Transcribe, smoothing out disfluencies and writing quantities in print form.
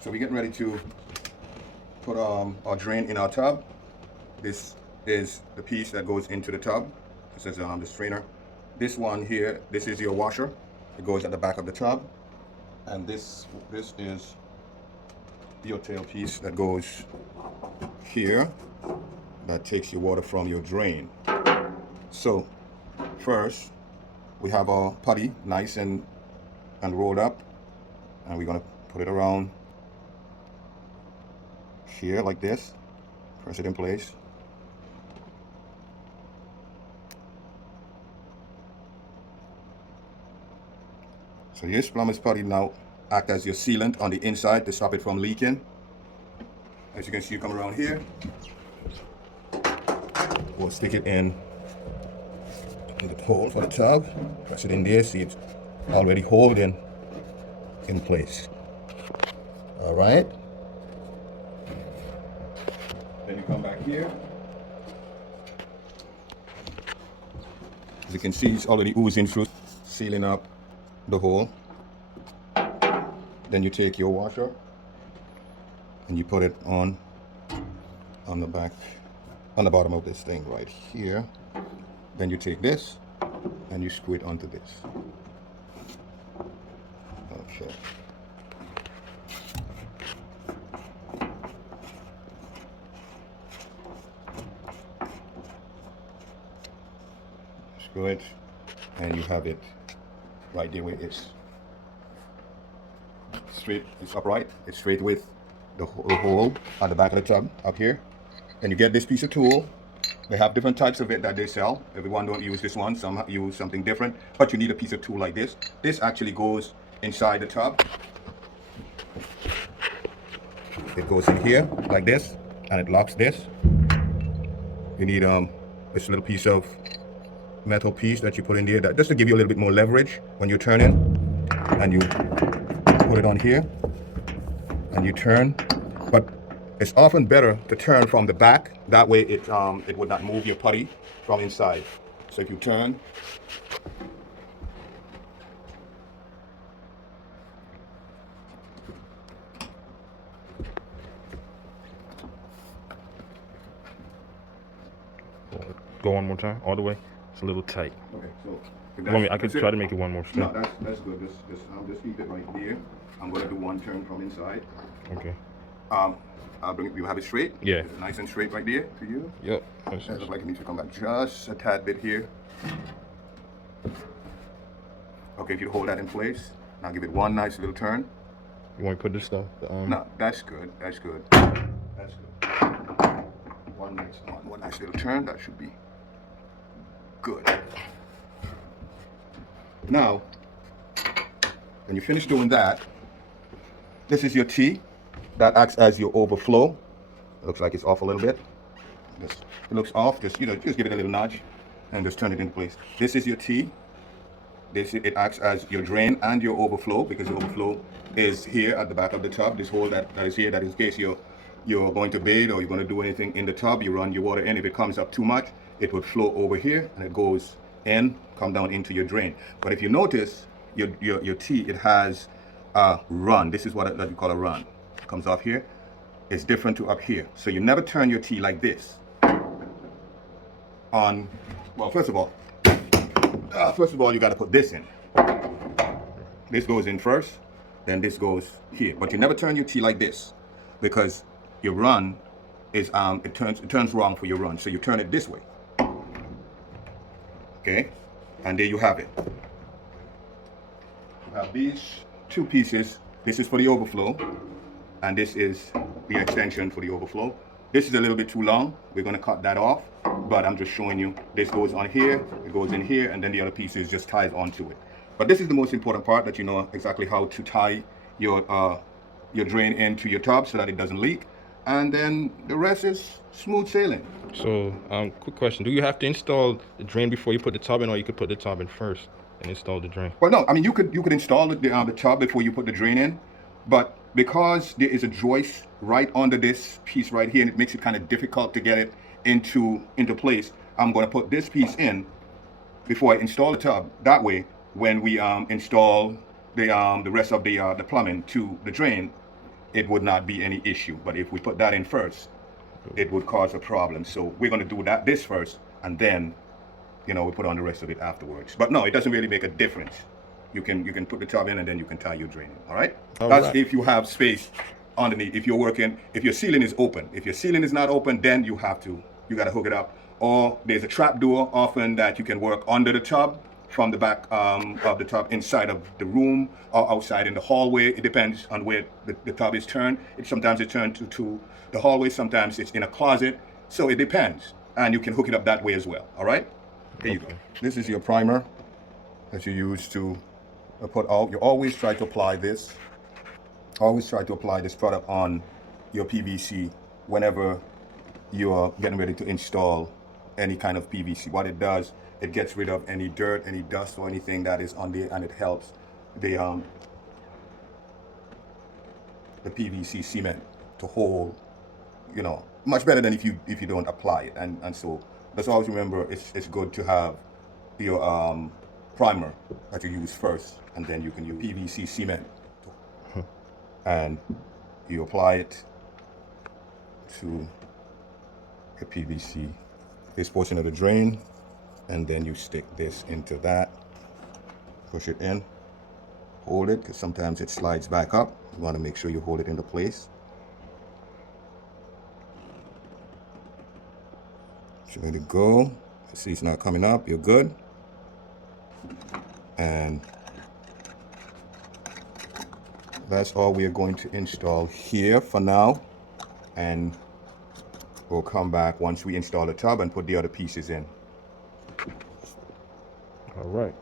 So we're getting ready to put our drain in our tub. This is the piece that goes into the tub. This is the strainer. This one here, this is your washer. It goes at the back of the tub. And this is your tail piece that goes here. That takes your water from your drain. So first, we have our putty nice and rolled up. And we're gonna put it around here like this. Press it in place. So this plumber's putty now act as your sealant on the inside to stop it from leaking. As you can see, you come around here. We'll stick it in the hole for the tub. Press it in there. See, it's already holding in place. All right. Then you come back here. As you can see, it's already oozing through, sealing up the hole. Then you take your washer and you put it on the back, on the bottom of this thing right here. Then you take this and you screw it onto this. Okay. Screw it, and you have it right there where it's straight, it's upright, it's straight with the hole on the back of the tub up here. And you get this piece of tool. They have different types of it that they sell. Everyone don't use this one, some use something different, but you need a piece of tool like this. This actually goes inside the tub. It goes in here like this, and it locks this. You need this little piece of metal piece that you put in there, that just to give you a little bit more leverage when you're turning. And you put it on here, and you turn. But it's often better to turn from the back. That way it would not move your putty from inside. So if you turn, Go one more time, all the way. It's a little tight. okay, so I could try to make it one more no, step. that's good. Just keep it right here. I'm gonna do one turn from inside. Okay. I'll bring it, you have it straight? Yeah. Nice and straight right there to you. Yep. It looks like it needs to come back just a tad bit here. Okay, if you hold that in place, now give it one nice little turn. You want to put this stuff? No, that's good. That's good. That's good. One nice little turn. That should be good. Now, when you finish doing that, this is your T that acts as your overflow. It looks like it's off a little bit. It looks off. Just just give it a little nudge, and just turn it into place. This is your T. It acts as your drain and your overflow, because the overflow is here at the back of the tub. This hole that is here, that in case you're going to bathe or you're going to do anything in the tub, you run your water in. If it comes up too much, it would flow over here and it goes in, come down into your drain. But if you notice, your T, it has a run. This is what you call a run. It comes off here. It's different to up here. So you never turn your T like this. Well, first of all, you got to put this in. This goes in first, then this goes here. But you never turn your T like this, because your run is it turns wrong for your run. So you turn it this way. Okay, and there you have it. You have these two pieces. This is for the overflow, and this is the extension for the overflow. This is a little bit too long. We're going to cut that off, but I'm just showing you. This goes on here, it goes in here, and then the other piece is just ties onto it. But this is the most important part, that you know exactly how to tie your drain into your tub so that it doesn't leak, and then the rest is smooth sailing. So, quick question: do you have to install the drain before you put the tub in, or you could put the tub in first and install the drain? Well, no, I mean you could install the tub before you put the drain in, but because there is a joist right under this piece right here, and it makes it kind of difficult to get it into place, I'm going to put this piece in before I install the tub. That way, when we install the rest of the plumbing to the drain, it would not be any issue. But if we put that in first, it would cause a problem. So we're going to do this first, and then, you know, we put on the rest of it afterwards. But no, it doesn't really make a difference. You can put the tub in, and then you can tie your drain in. All right. That's right. if you have space underneath. If you're working, if your ceiling is open. If your ceiling is not open, then you got to hook it up. Or there's a trap door often that you can work under the tub, from the back of the tub, inside of the room, or outside in the hallway. It depends on where the tub is turned. Sometimes it's turned to the hallway, sometimes it's in a closet. So it depends. And you can hook it up that way as well. All right? There you go. This is your primer that you use to put out. You always try to apply this. Always try to apply this product on your PVC whenever you're getting ready to install any kind of PVC. What it does, it gets rid of any dirt, any dust, or anything that is on there, and it helps the PVC cement to hold, you know, much better than if you don't apply it. And so let's always remember it's good to have your primer that you use first, and then you can use PVC cement, and you apply it to the PVC, this portion of the drain, and then you stick this into that, push it in, hold it, because sometimes it slides back up. You want to make sure you hold it into place. So ready to go. See, it's not coming up. You're good. And that's all we are going to install here for now. And we'll come back once we install the tub and put the other pieces in. All right.